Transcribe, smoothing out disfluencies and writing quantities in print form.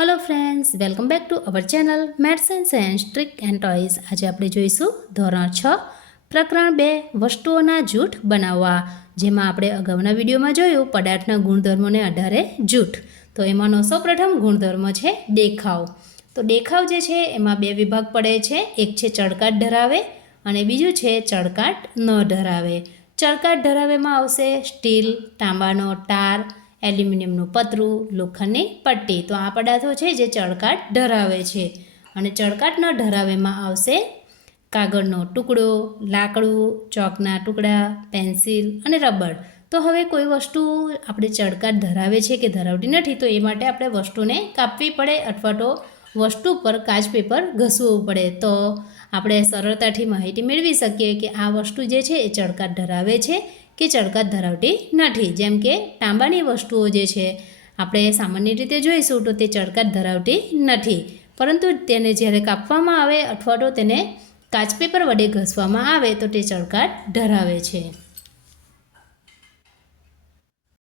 Hello friends, welcome back to our channel maths and science trick and toys. आज આપણે જોઈશું ધોરણ 6 પ્રકરણ 2 વસ્તુઓના જૂથ બનાવવા, જેમાં આપણે અગાઉના વિડીયોમાં જોયું પદાર્થના ગુણધર્મોને આધારે જૂથ। તો એમાંનો સૌપ્રથમ ગુણધર્મ છે દેખાવ। તો દેખાવ જે છે એમાં બે વિભાગ પડે છે, એક છે ચળકાટ ધરાવે અને બીજું છે ચળકાટ ન ધરાવે। ચળકાટ ધરાવેમાં આવશે સ્ટીલ, તાંબાનો તાર, એલ્યુમિનિયમનું પતરું, લોખંડની પટ્ટી। તો આ પદાર્થો છે જે ચળકાટ ધરાવે છે। અને ચળકાટ ન ધરાવેમાં આવશે કાગળનો ટુકડો, લાકડું, ચોકના ટુકડા, પેન્સિલ અને રબર। તો હવે કોઈ વસ્તુ આપણે ચળકાટ ધરાવે છે કે ધરાવતી નથી, તો એ માટે આપણે વસ્તુને કાપવી પડે અથવા તો વસ્તુ પર કાચ પેપર ઘસવું પડે, તો આપણે સરળતાથી માહિતી મેળવી શકીએ કે આ વસ્તુ જે છે એ ચળકાટ ધરાવે છે કે ચળકાટ ધરાવતી નથી। જેમ કે તાંબાની વસ્તુઓ જે છે આપણે સામાન્ય રીતે જોઈશું તો તે ચળકાટ ધરાવતી નથી, પરંતુ તેને જ્યારે કાપવામાં આવે અથવા તો તેને કાચ પેપર વડે ઘસવામાં આવે તો તે ચળકાટ ધરાવે છે।